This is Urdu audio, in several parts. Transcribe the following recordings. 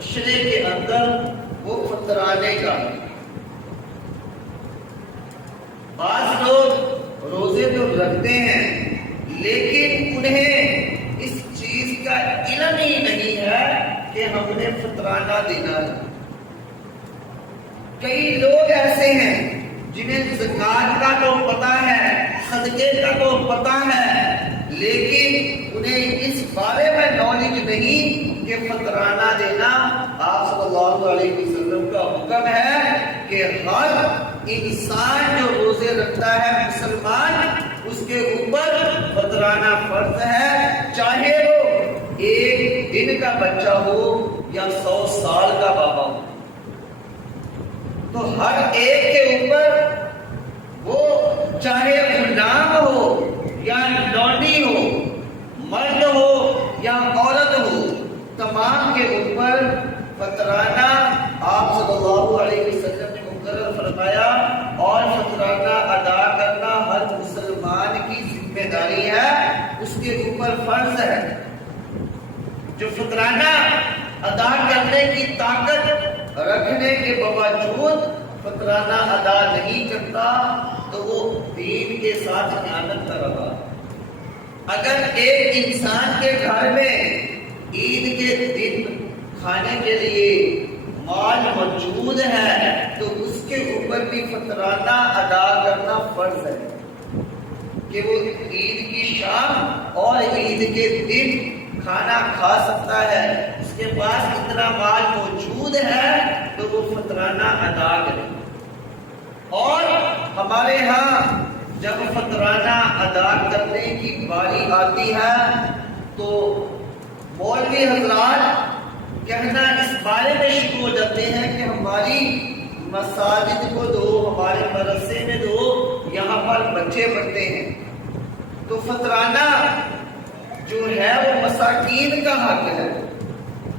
معاشرے کے اندر وہ فطرانے کا۔ بعض لوگ روزے تو رکھتے ہیں لیکن انہیں اس چیز کا علم ہی نہیں ہے کہ ہم نے فطرانہ دینا ہے۔ کئی لوگ ایسے ہیں جنہیں زکوٰۃ کا تو پتہ ہے، صدقے کا تو پتہ ہے، لیکن انہیں اس بارے میں نالج نہیں کہ فطرانہ دینا آپ صلی اللہ علیہ وسلم کا حکم ہے کہ ہر انسان جو روزے رکھتا ہے مسلمان، اس کے اوپر فطرانہ فرض ہے، چاہے وہ 1 دن کا بچہ ہو یا 100 سال کا بابا ہو۔ تو ہر ایک کے اوپر وہ چاہے غلام ہو یا لونڈی ہو، مرد ہو یا عورت ہو، تمام کے اوپر فطرانہ آپ صلی اللہ علیہ وسلم نے مقرر فرمایا، اور فطرانہ ادا کرنا ہر مسلمان کی ذمہ داری ہے، اس کے اوپر فرض ہے۔ جو فطرانہ ادا کرنے کی طاقت رکھنے کے باوجود فطرانہ ادا نہیں کرتا تو وہ دین کے ساتھ خیانت کر رہا۔ اگر ایک انسان کے گھر میں عید کے دن کھانے کے لیے مال موجود ہے تو اس کے اوپر بھی فطرانہ ادا کرنا فرض ہے کہ وہ عید کی شام اور عید کے دن کھانا کھا سکتا ہے، اس کے پاس اتنا مال موجود ہے تو وہ فطرانہ ادا کرے۔ اور ہمارے ہاں جب فطرانہ ادا کرنے کی باری آتی ہے تو مولوی حضرات کہنا اس بارے میں شروع ہو جاتے ہیں کہ ہماری مساجد کو دو، ہمارے مدرسے میں دو، یہاں پر بچے پڑھتے ہیں۔ تو فطرانہ جو ہے وہ مساکین کا حق ہے،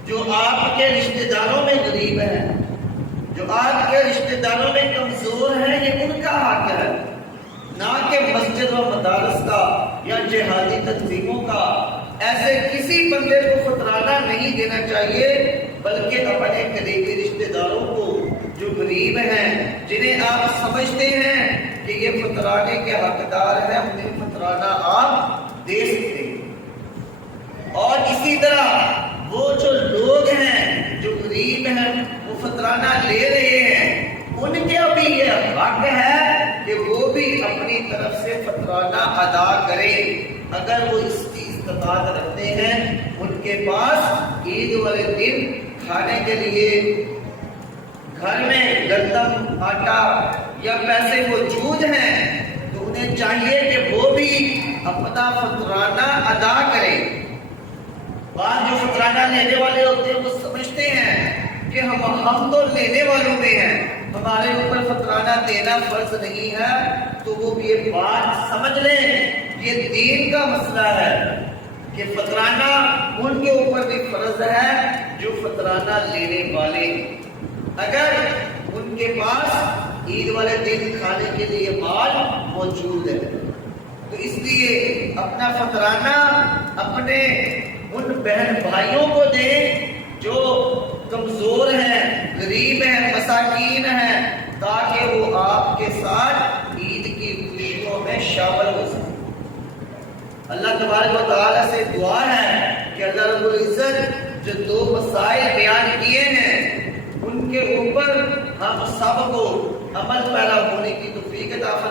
جو آپ کے رشتہ داروں میں غریب ہے، جو آپ کے رشتہ داروں میں کمزور ہیں، یہ ان کا حق ہے، نہ کہ مسجد و مدارس کا یا جہادی تنظیموں کا۔ ایسے کسی بندے کو فطرانہ نہیں دینا چاہیے، بلکہ اپنے قریبی رشتہ داروں کو جو غریب ہیں، جنہیں آپ سمجھتے ہیں کہ یہ فطرانے کے حقدار ہیں، انہیں فطرانہ آپ دے سکتے ہیں۔ اور اسی طرح وہ جو لوگ ہیں جو غریب ہیں وہ فطرانہ لے رہے ہیں، ان کے بھی یہ حق ہے کہ وہ بھی اپنی طرف سے فطرانہ ادا کرے اگر وہ اس کی استطاعت رکھتے ہیں۔ ان کے پاس عید والے دن کھانے کے لیے گھر میں گندم، آٹا یا پیسے موجود ہیں تو انہیں چاہیے کہ وہ بھی اپنا فطرانہ ادا کریں۔ بعض جو فطرانہ لینے والے ہوتے ہیں وہ سمجھتے ہیں کہ ہم تو لینے والوں میں ہیں، ہمارے اوپر فطرانہ دینا فرض نہیں ہے، تو وہ بھی یہ بات سمجھ لیں یہ دین کا مسئلہ ہے کہ فطرانہ ان کے اوپر بھی فرض ہے جو فطرانہ لینے والے ہیں۔ اگر ان کے پاس عید والے دن کھانے کے لیے مال موجود ہے تو اس لیے اپنا فطرانہ اپنے ان بہن بھائیوں کو دیں جو کمزور ہیں، غریب ہیں، مساکین ہیں، تاکہ وہ آپ کے ساتھ عید کی خوشیوں میں شامل ہو سکیں۔ اللہ تبارک و تعالیٰ سے دعا ہے کہ اللہ رب العزت جو 2 مسائل بیان کیے ہیں ان کے اوپر ہم سب کو عمل پیرا ہونے کی توفیق عطا فرمائے۔